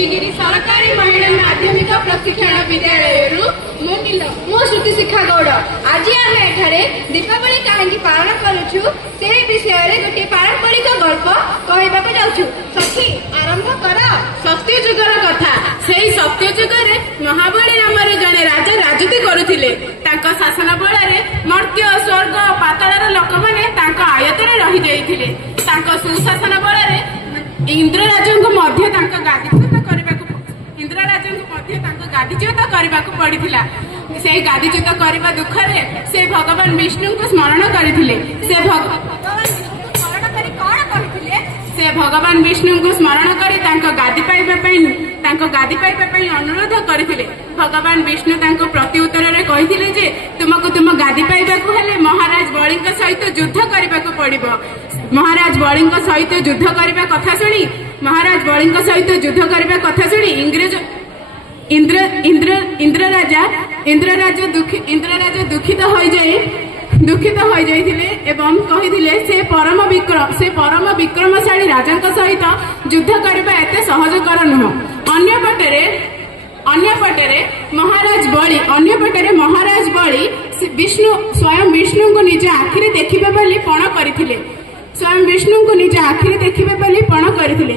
देवीगिरी सरकारी महिला माध्यमिक प्रशिक्षण विद्यालय मु श्रुति शिखा गौड़। आज आम एठारे दीपावली कहीं पालन करुछु से विषय रे गोटे पारंपरिक गल्प कहवाक जाउछु। सखी आरंभ कर। सत्यजुगर कथा। सेही सत्यजुगरे महाबली नामर जने राजा राजती करुथिले। तांका शासन बଳରେ मर्त्य स्वर्ग पाताळर लोकमाने तांका आयतरे रहि जाइथिले। तांका सुशासन बଳରେ इंद्रराजंक मध्य तांका गादीच्युत करबाक गादीच्युत करबाक पड़िथिला। से गादीच्युत करबा दुखरे से भगवान विष्णु को स्मरण करथिले। से भगवान विष्णु को स्मरण करी तांका गादी पाइबा पई अनुरोध करथिले। भगवान विष्णु तांको प्रत्युत्तर रे कहिथिले जे तुमको तुम गादी पाइबाकू हेले महाराज बलिंग सहित युद्ध करबाकू पड़िबो। महाराज बलिंग सहित युद्ध करबा कथा सुनी दुखित हो जाइथिले एवं कहिथिले से परम विक्रमशाली राजा सहित युद्ध करबा एते सहजकर नुह। अन्य पटेरे महाराज बली स्वयं विष्णु को निज आखिरे देखिबे बोली पण करथिले।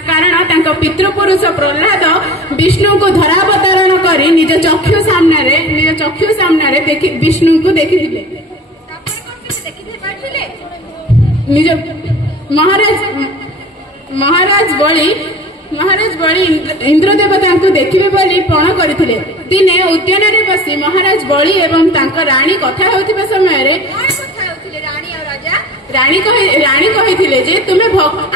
कारण तांको पितृपुरुष प्रहलाद विष्णु को धरावतरण करी निज चक्षु सामने विष्णु को देखिथिले। निज महाराज बली इंद्रदेवता को देखिबे बोली पण करथिले। दिने उद्यान रे बसी महाराज बली एवं तांको रानी कथा होतिबा समय रे रानी कही जे तुम्हें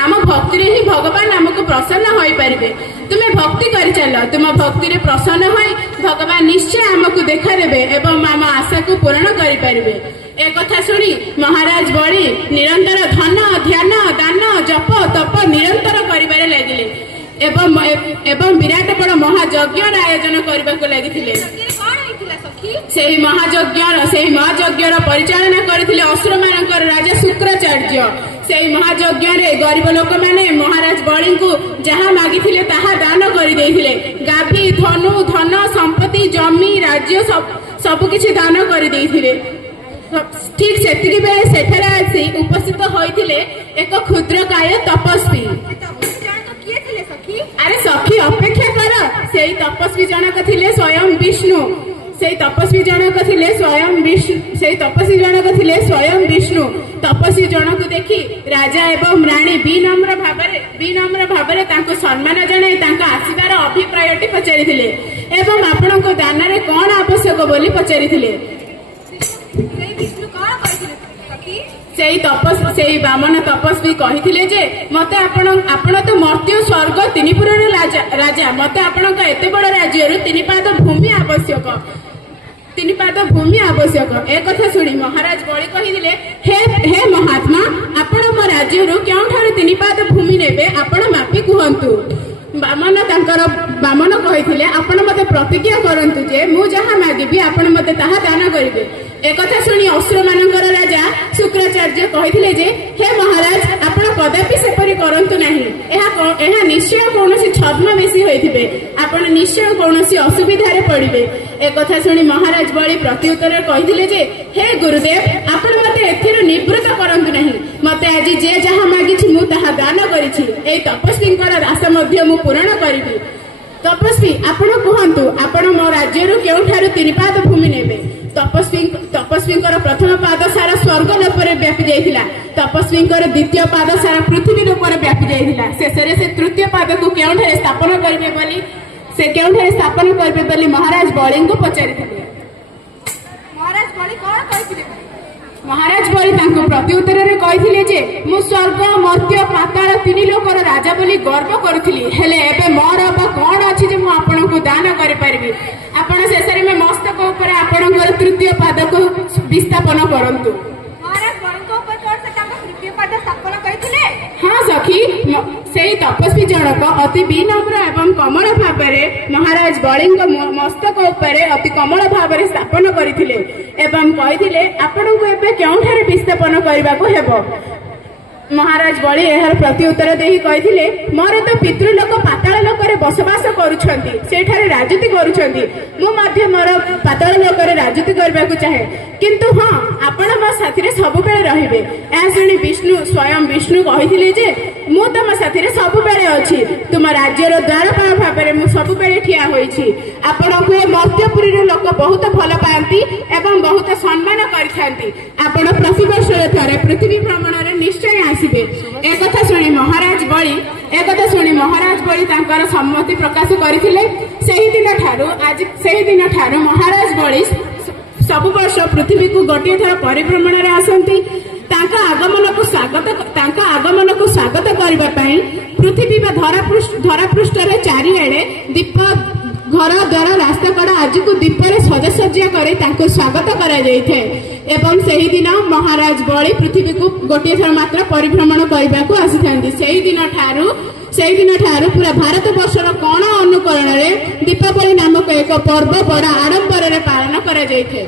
आम भक्ति ही भगवान आमको प्रसन्न हो पारे। तुम्हें भक्ति कर चल। तुम भक्ति रे प्रसन्न हो भगवान निश्चय आमको देखा देबे एवं आम आशा को पूर्ण कर पारे। ए कथा सुनी महाराज बली निरंतर धन ध्यान दान जप तप निरंतर करिबारे लागिले एवं विराट बड़ महायज्ञर आयोजन करबाको लागिथिले। सेही महायज्ञर परिचालना करथिले असुर मानकर राजा शुक्राचार्य। सेही महायज्ञ रे गरीब लोक माने महाराज बली को जहाँ मागिथिले ताहा दान करि देइथिले। गाभी धनु धन संपत्ति जमी राज्य सब किछि दान करि देइथिले। ठीक सेतिकी बेले सेठारे आसी उपस्थित होइथिले एक क्षुद्रकाय तपस्वी। अरे सखी अपेक्षा कर। सेही तपस्वी जनक थिले स्वयं विष्णु। तपस्वी जनक तपस्वी जनक देखी राजा एवं रानी विनम्र भावरे तांको सम्मान जणाई तांका आसीबार अभिप्रायटी पचारिथिले एवं आपणको दान रे कोन आवश्यक बोली पचारिथिले। सेही बामन तपस्वी कहिथिले जे मते आपण तो मर्त्य स्वर्ग तिनिपुर राजा मते आपण एते बड़ राज्य तीन पाद भूमि आवश्यक। एक कथा सुनी महाराज बली कहिदिले हे महात्मा आपण मो राज्य क्यों तीन पाद भूमि नेबे आपण मापी कहतु। बामन कहिथिले आपण मते प्रतिज्ञा करंतु जे मु जहाँ मागिबी आपण मते ताहा दान करिवे। एक कथा सुनी असुर मानकर राजा शुक्राचार्य कहिथिले जे हे महाराज आपण कदापि सेपरि करंतु नाही। एहा निश्चय कोनोसी छद्मवेशी होइथिबे। आपण निश्चय कोनोसी असुविधा रे पड़िबे। एक कथा सुनी महाराज बली प्रत्युत्तर कहिथिले जे हे गुरुदेव आपण मते एथिरो निवृत्त करंतु नाही। मते आज जे जहाँ मागिछि मु ताहा दान करिछि। एई तपस्वींकर आशा मध्य मु पूर्ण करिबि। तपस्वी आपण कहंतु आपण मो राज्यरु केउठारु तीन पाद भूमि नेबे। तपस्वींकर प्रथम पाद सारा स्वर्ग लोपर व्यापी जाइथिला। तपस्वींकर द्वितीय पाद सारा पृथ्वी लोपर व्यापी जाइथिला। शेषरे से तृतीय पाद को केउठारे स्थापन करिबे बोली महाराज बली को पचारिथिले। महाराज बली तांको प्रत्युत्तर रे कहिथिले जे मु स्वर्ग मर्त्य पाताल तीन लोकर राजा बोली गर्व करुथिली। हेले एबे मोर बा कोन अछि जे मु आपनको दान करि परिबि। आपण शेषरे में मस्तक ऊपर आपणकर तृतीय पाद को विस्थापन करंतु। महाराज बली को ऊपर कोन से तांको तृतीय पाद स्थापन करिथिले। हां सखी सेही तपस्वी जनक अति विनम्र एवं कमल भावरे महाराज बली मस्तक ऊपर अति कमल भावरे स्थापन करथिले एवं कहिथिले आपनको एबे केउठारे विस्थापन करबाको हेबो। महाराज बलि यार प्रति उत्तर दे कही मोर तो पितृलोक पाताल लोकरे बसवास करुछंती सेठारे राजनीति करुछंती मु मध्य मोर पाताल लोकरे राजनीति करबा को चाहे किंतु हां आपण मो साथी रे सब बेले रहिबे ए सुनी विष्णु स्वयं विष्णु कहिथिले जे मु तम साथी रे सब बेले अछि तुम राज्य रो द्वारपाल भाबरे मु सब बेले ठिया होईछि आपण को मर्त्यपुरी रे लोक बहुत भल पांती एवं बहुत सम्मान करथांती आपण प्रति वर्ष रे पृथ्वी भ्रमण रे निश्चय आसीबे एक कथा सुनी महाराज बलि तांकर सम्मति प्रकाश करथिले सेही दिन ठारू महाराज बलि सब वर्ष पृथ्वी को गोटे थर परिभ्रमण रे आसंती तांका आगमन को स्वागत करबा पई पृथ्वी बा धरा पृष्ठ रे चारिआडे दीप घर द्वार रास्ता कड़ा आज को दीपरे सजसज्जा करे तांको स्वागत करा जाइथे एवं सेही दिन महाराज बलि पृथ्वी को गोटे थर मात्र परिभ्रमण करबा को आसीथांती सेही दिन ठारू पूरा भारत वर्षर कोण अनुकरण रे दीपावली नामक एक पर्व बड़ा आडंबर रे पालन करा जाइथे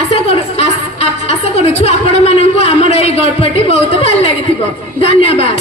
आशा करूछु आपण माननको हमर एई गल्पटी बहुत भल लागिथिबो धन्यवाद।